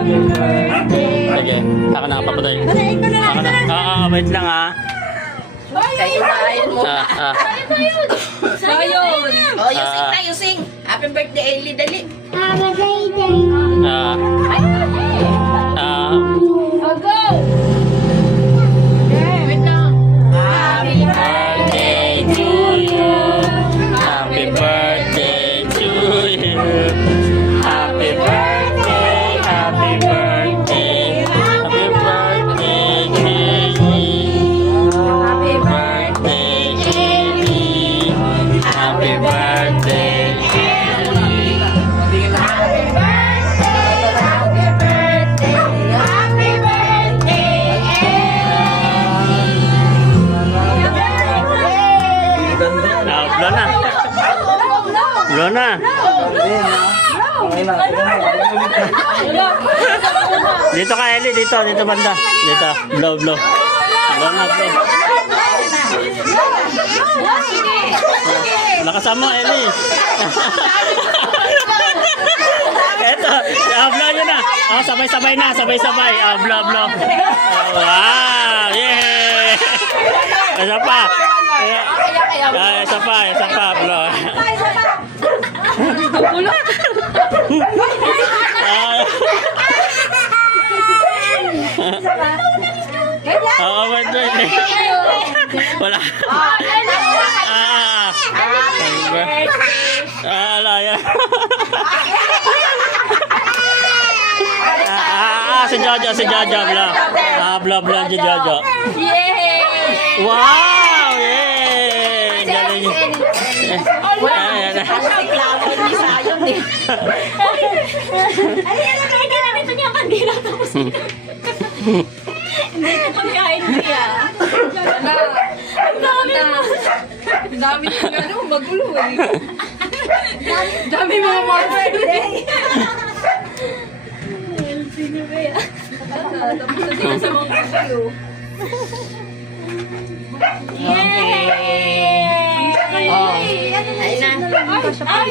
Sige, saka na paputoy. Saka na. Wait lang ha. Kayo mo. Sayon. Oh, you sing na, you sing. Happy birthday, Ellie, dali. Go. Wait lang. Happy Birthday to you. Happy birthday to you. Happy birthday, happy birthday, happy birthday, Katie. Happy birthday, Katie. Happy birthday, Katie. Happy birthday, happy birthday, happy birthday, Blow na. Blow na. Dito ka, Ellie. Dito banda. Dito. Blow. Blow na, blow. Lakasan mo, Ellie. Eto. Blow nyo na. Sabay-sabay na. Sabay-sabay. Blow. Wow. Yeah. Isa pa. Isa pa. Blow. Wait. Wala. Alaya. Si Jojo, blow. Si Jojo. Yay! Wow! Yay! Galing. Ayan. Siklawan ni Sayon eh. Ay, namin ito niya ang kandila tapos hindi ito pagkain niya. Ang dami yung ano, magulo eh. Dami mga monster eh. Sino ba yan? Tapos na sila sa mga kayo. Yay! Ay na. Ay!